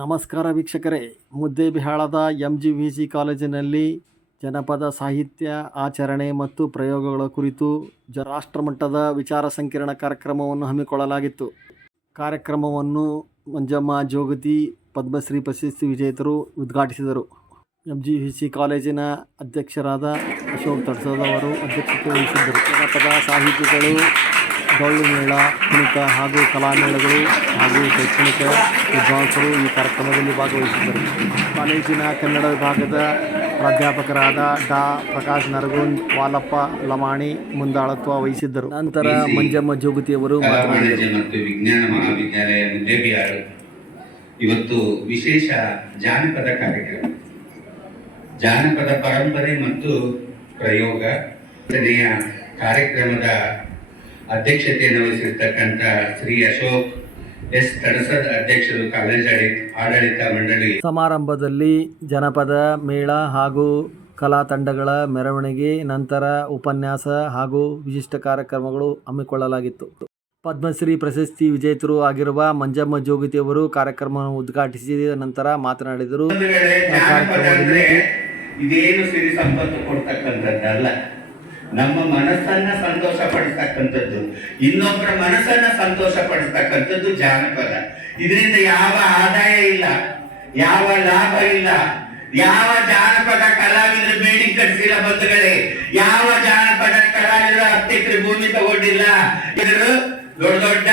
ನಮಸ್ಕಾರ ವೀಕ್ಷಕರೇ, ಮುದ್ದೇಬಿಹಾಳದ MGVC ಕಾಲೇಜಿನಲ್ಲಿ ಜನಪದ ಸಾಹಿತ್ಯ ಆಚರಣೆ ಮತ್ತು ಪ್ರಯೋಗಗಳ ಕುರಿತು ರಾಷ್ಟ್ರಮಟ್ಟದ ವಿಚಾರ ಸಂಕಿರಣ ಕಾರ್ಯಕ್ರಮವನ್ನು ಹಮ್ಮಿಕೊಳ್ಳಲಾಗಿತ್ತು. ಕಾರ್ಯಕ್ರಮವನ್ನು ಮಂಜಮ್ಮ ಜೋಗತಿ ಪದ್ಮಶ್ರೀ ಪ್ರಶಸ್ತಿ ವಿಜೇತರು ಉದ್ಘಾಟಿಸಿದರು. MGVC ಕಾಲೇಜಿನ ಅಧ್ಯಕ್ಷರಾದ ಅಶೋಕ್ ತಡಸದ ಅವರು ಅಧ್ಯಕ್ಷತೆ ವಹಿಸಿದ್ದರು. ಜನಪದ ಸಾಹಿತಿಗಳು, ಡೊಳ್ಳು ಮೇಳ, ಕುಣಿತ ಹಾಗೂ ಕಲಾಮೇಳಗಳು ಹಾಗೂ ಶೈಕ್ಷಣಿಕ ವಿದ್ವಾಂಸರು ಈ ಕಾರ್ಯಕ್ರಮದಲ್ಲಿ ಭಾಗವಹಿಸಿದ್ದರು. ಕಾಲೇಜಿನ ಕನ್ನಡ ವಿಭಾಗದ ಪ್ರಾಧ್ಯಾಪಕರಾದ ಡಾ ಪ್ರಕಾಶ್ ನರಗುಂದ್, ವಾಲಪ್ಪ ಲಮಾಣಿ ಮುಂದಾಳತ್ವ ವಹಿಸಿದ್ದರು. ನಂತರ ಮಂಜಮ್ಮ ಜೋಗತಿಯವರು ಮಾತನಾಡಿದರು. ಮತ್ತು ವಿಜ್ಞಾನ ಮಹಾವಿದ್ಯಾಲಯ ಮುದ್ದೇಬಿಹಾಳ ಇವತ್ತು ವಿಶೇಷ ಜಾನಪದ ಕಾರ್ಯಕ್ರಮ, ಜಾನಪದ ಪರಂಪರೆ ಮತ್ತು ಪ್ರಯೋಗ ಕಾರ್ಯಕ್ರಮದ ಅಧ್ಯಕ್ಷತೆಯನ್ನು ವಹಿಸಿರ್ತಕ್ಕಂಥ ಶ್ರೀ ಅಶೋಕ್ ಎಸ್ ತಡಸದ್ ಅಧ್ಯಕ್ಷರು, ಕಾಲೇಜ್ ಆಡಳಿತ ಮಂಡಳಿ. ಸಮಾರಂಭದಲ್ಲಿ ಜನಪದ ಮೇಳ ಹಾಗೂ ಕಲಾ ತಂಡಗಳ ಮೆರವಣಿಗೆ, ನಂತರ ಉಪನ್ಯಾಸ ಹಾಗೂ ವಿಶಿಷ್ಟ ಕಾರ್ಯಕ್ರಮಗಳು ಹಮ್ಮಿಕೊಳ್ಳಲಾಗಿತ್ತು. ಪದ್ಮಶ್ರೀ ಪ್ರಶಸ್ತಿ ವಿಜೇತರು ಆಗಿರುವ ಮಂಜಮ್ಮ ಜೋಗತಿಯವರು ಕಾರ್ಯಕ್ರಮವನ್ನು ಉದ್ಘಾಟಿಸಿದ ನಂತರ ಮಾತನಾಡಿದರು. ಇದೇನು ಸಿರಿ ಸಂಪತ್ತು ಕೊಡ್ತಕ್ಕಂಥದ್ದಲ್ಲ, ನಮ್ಮ ಮನಸ್ಸನ್ನ ಸಂತೋಷ ಪಡಿಸ್ತಕ್ಕಂಥದ್ದು, ಇನ್ನೊಬ್ಬರ ಮನಸ್ಸನ್ನ ಸಂತೋಷ ಪಡಿಸ್ತಕ್ಕಂಥದ್ದು ಜಾನಪದ. ಇದರಿಂದ ಯಾವ ಆದಾಯ ಇಲ್ಲ, ಯಾವ ಲಾಭ ಇಲ್ಲ. ಯಾವ ಜಾನಪದ ಕಲಾವಿದರು ಬೇಡಿಕೆ ಕಟ್ಟಿಸಿಲ್ಲ ಬಂಧುಗಳೇ, ಯಾವ ಜಾನಪದ ಕಲಾವಿದರು 10 ಎಕರೆ ಭೂಮಿ ತಗೊಂಡಿಲ್ಲ, ಇವರು ದೊಡ್ಡ ದೊಡ್ಡ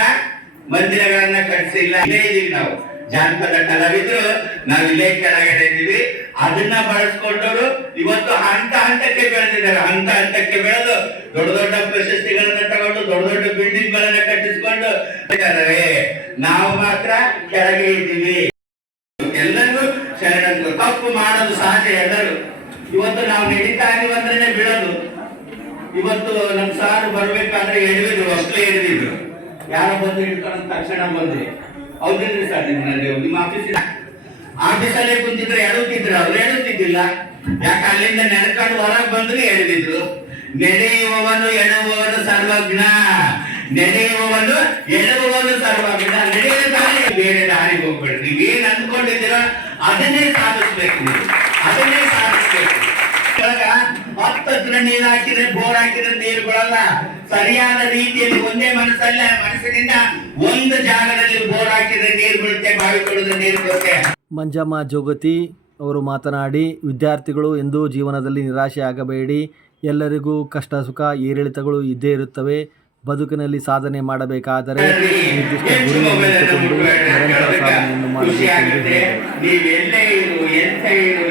ಮಂದಿರಗಳನ್ನ ಕಟ್ಟಿಸಿಲ್ಲ. ಇಲ್ಲೇ ಇದೀವಿ ನಾವು ಜಾನಪದ ಕಲಾವಿದರು, ನಾವು ಇಲ್ಲೇ ಕೆಳಗಡೆ ಇದ್ದೀವಿ. ಅದನ್ನ ಬಳಸ್ಕೊಂಡವರು ಇವತ್ತು ಹಂತ ಹಂತಕ್ಕೆ ಬೆಳೆದಿದ್ದಾರೆ. ಹಂತ ಹಂತಕ್ಕೆ ಬೆಳೆದು ದೊಡ್ಡ ದೊಡ್ಡ ಪ್ರಶಸ್ತಿಗಳನ್ನ ತಗೊಂಡು ದೊಡ್ಡ ದೊಡ್ಡ ಬಿಲ್ಡಿಂಗ್ ಗಳನ್ನ ಕಟ್ಟಿಸ್ಕೊಂಡು ನಾವು ಮಾತ್ರ ಕೆಳಗೆ ಇದ್ದೀವಿ. ಎಲ್ಲರೂ ಶರಣರು, ತಪ್ಪು ಮಾಡೋದು ಸಹಜ ಎಲ್ಲರೂ. ಇವತ್ತು ನಾವು ನಡೀತಾ ಇದೀವಿ ಅಂದ್ರೆ ಬೀಳೋದು. ಇವತ್ತು ನಮ್ ಸಾರು ಬರ್ಬೇಕಾದ್ರೆ ಎಡವಿದ್ರು, ಅಷ್ಟೇ ಎಡವಿದ್ರು. ಯಾರೋ ಬಂದು ಹಿಡ್ಕೊಂಡು ತಕ್ಷಣ ಬಂದ್ರಿ. ಹೌದಿಲ್ರಿ ಸರ್, ನಿಮ್ಮ ಆಫೀಸಲ್ಲೇ ಕುಂತಿದ್ರೆ ಎಡುತ್ತಿದ್ರು, ಅವ್ರು ಎಡುತ್ತಿದ್ದಿಲ್ಲ. ಯಾಕೆ ಅಲ್ಲಿಂದ ನೆಡ್ಕೊಂಡು ಹೊರಗೆ ಬಂದ್ರೆ ಎಡವಿದ್ರು. ನಡೆಯುವವನು ಎಡುವವನು ಸರ್ವಜ್ಞ, ನಡೆಯುವವನು ಎಡುವವನು ಸರ್ವಜ್ಞ. ನಡೆಯುವ ದಾರಿ ಬೇರೆ ದಾರಿಗೆ ಹೋಗ್ಬೇಡ್ರಿ. ನೀವೇನ್ ಅಂದ್ಕೊಂಡಿದ್ದೀರೋ ಅದನ್ನೇ ಸಾಧಿಸ್ಬೇಕು, ನೀವು ಅದನ್ನೇ ಸಾಧಿಸ್ಬೇಕು. 10 ಹತ್ರ ನೀರು ಹಾಕಿದ್ರೆ, ಬೋರ್ ಹಾಕಿದ್ರೆ ನೀರು ಬಿಡಲ್ಲ. ಸರಿಯಾದ ರೀತಿಯಲ್ಲಿ ಒಂದೇ ಮನಸ್ಸಿನಿಂದ ಒಂದು ಜಾಗದಲ್ಲಿ ಬೋರ್ ಹಾಕಿದ್ರೆ ನೀರು ಬೀಳುತ್ತೆ, ಬಾವಿ ತೊಳೆದ್ರೆ ನೀರು ಬರುತ್ತೆ. ಮಂಜಮ್ಮ ಜೋಗತಿ ಅವರು ಮಾತನಾಡಿ, ವಿದ್ಯಾರ್ಥಿಗಳು ಎಂದೂ ಜೀವನದಲ್ಲಿ ನಿರಾಶೆ ಆಗಬೇಡಿ. ಎಲ್ಲರಿಗೂ ಕಷ್ಟ ಸುಖ ಏರಿಳಿತಗಳು ಇದ್ದೇ ಇರುತ್ತವೆ. ಬದುಕಿನಲ್ಲಿ ಸಾಧನೆ ಮಾಡಬೇಕಾದರೆ ನಿರ್ದಿಷ್ಟ ಗುರಿಯನ್ನು ಇಟ್ಟುಕೊಂಡು ನಿರಂತರ ಸಾಧನೆಯನ್ನು ಮಾಡಬೇಕು. ನೀವೆಲ್ಲೇ ಇರು, ಎಂತ ಇರು,